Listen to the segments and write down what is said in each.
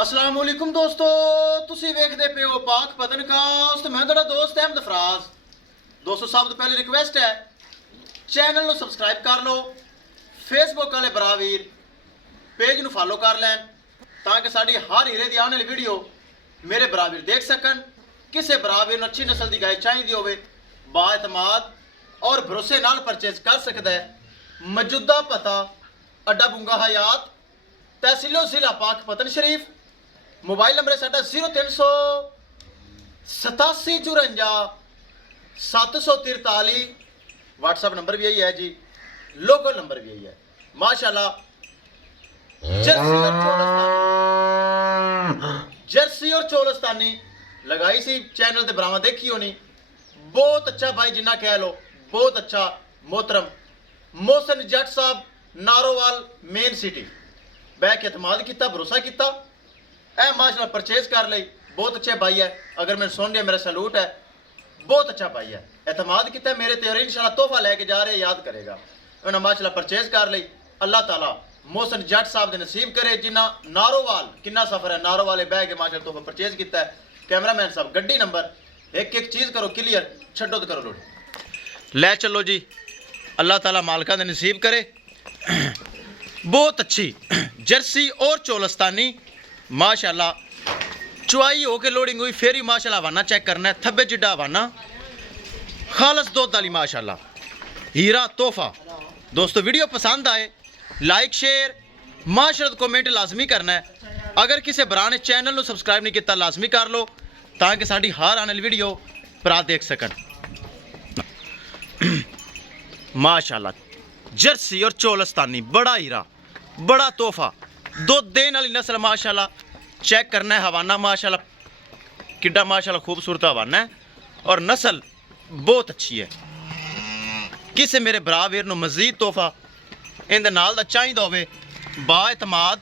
अस्सलाम वालेकुम दोस्तों, तुसी वेखदे पे हो पाक पतनकास्ट। मैं तुहाडा दोस्त अहमद फराज। दोस्तों सब तो पहले रिक्वेस्ट है, चैनल ਨੂੰ ਸਬਸਕ੍ਰਾਈਬ ਕਰ ਲਓ, फेसबुक वाले भरा वीर पेज ਨੂੰ फॉलो कर लैन ताकि साड़ी हर हीरे दी आने वाली वीडियो मेरे भरा वीर देख सकन। किसी भरा वीर अच्छी नस्ल की गाय चाहिए होवे, बाएतमाद और भरोसे नाल परचेज कर सकता है। मौजूदा पता अड्डा बुंगा हयात, तहसीलो जिला पाक पतन शरीफ। मोबाइल नंबर है साडा 0300 87 54 743। व्हाट्सएप नंबर भी यही है जी, लोकल नंबर भी यही है। माशाल्लाह जर्सी और चोलस्तानी लगाई सी चैनल ते बरामा देखी होनी। बहुत अच्छा भाई, जिन्ना कह लो बहुत अच्छा मोहतरम मोहसिन जट साहब, नारोवाल मेन सिटी। बैक एतमाद किया, भरोसा किया, ए माशाल्लाह परचेज कर ली। बहुत अच्छे भाई है, अगर मैंने सुन लिया मेरा सैल्यूट है। बहुत अच्छा भाई है, एतमाद किया मेरे ते, और इंशाल्लाह तोहफा लेके जा रहे याद करेगा। उन्हें माशाल्लाह परचेज कर ली। अल्लाह ताला मोहसिन जट साहब ने नसीब करे, जिन्ना नारोवाल किन्ना सफर है, नारोवाले बह के माशाल्लाह तोहफा परचेज किया है। कैमरामैन साहब गड्डी नंबर एक एक चीज़ करो क्लियर, छड्डो तो करो लोड़ी ले चलो जी। अल्लाह ताला मालका ने नसीब करे। बहुत अच्छी जर्सी और चोलस्तानी माशाल्लाह चुआई हो के लोडिंग हुई, फिर ही माशाल्लाह हवाना चेक करना है। थब्बे जिड्डा हवाना खालस दुध वाली माशाल्लाह हीरा तोहफा। दोस्तों वीडियो पसंद आए लाइक शेयर माशाल्लाह कमेंट लाजमी करना है। अगर किसी भरा ने चैनल को सबसक्राइब नहीं किया लाजमी कर लो, ताकि साड़ी हर आने वाली वीडियो भरा देख सकन। माशाल्लाह जर्सी और चोलस्तानी बड़ा हीरा, बड़ा तोहफा, दुध देने वाली नस्ल माशाल्लाह। चेक करना है हवाना माशाल्लाह किड्डा माशाल्लाह खूबसूरत हवाना है, और नस्ल बहुत अच्छी है। किसी मेरे भरा वीर नूं मजीद तोहफा इहदे नाल दा चाहीदा होवे, बाएतमाद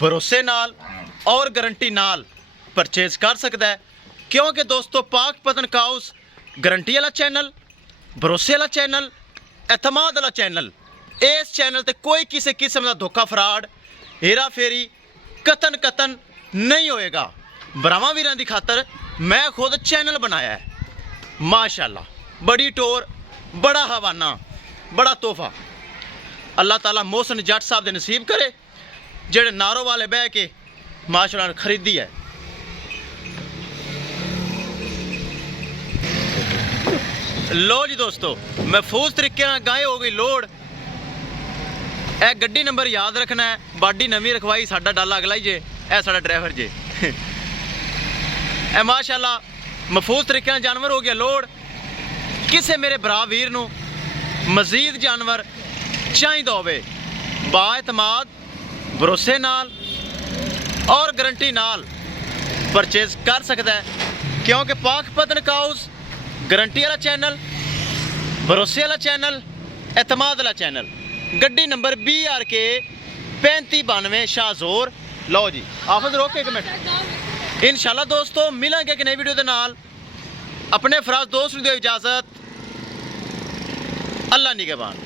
भरोसे नाल और गारंटी नाल परचेज कर सकता है। क्योंकि दोस्तों पाक पतन काउस गारंटी वाला चैनल, भरोसे वाला चैनल, एतमाद वाला चैनल। इस चैनल ते कोई किसी किस्म का धोखा फ्रॉड हेरा फेरी कतन नहीं होएगा। भरावां वीरां दी खातर मैं खुद चैनल बनाया है। माशाल्लाह बड़ी टोर, बड़ा हवाना, बड़ा तोहफा। अल्लाह ताला मोहसिन जट साहब दे नसीब करे, जेड़े नारों वाले बह के माशाल्लाह खरीदी है। लो जी दोस्तों, महफूज तरीके नाल गाय हो गई लोड। ए गड्डी नंबर याद रखना है, बाडी नवी रखवाई, साडा डाला अगला ही जे, ए साडा ड्राइवर जे। ए माशाल्लाह महफूज तरीके नाल जानवर हो गया लोड। किसी मेरे भरा वीर नूं मजीद जानवर चाहिए होवे, बाएतमाद भरोसे नाल और गारंटी नाल परचेज कर सकता है। क्योंकि पाक पतन काउस गारंटी वाला चैनल, भरोसे वाला चैनल, एतमाद वाला चैनल। गड्डी नंबर BRK 3592 शाहजोर। लो जी आफत रोके एक मिनट। इंशाल्लाह दोस्तों मिलेंगे एक नई वीडियो के नाल। अपने फराज दोस्त को दो इजाजत। अल्लाह निगहबान।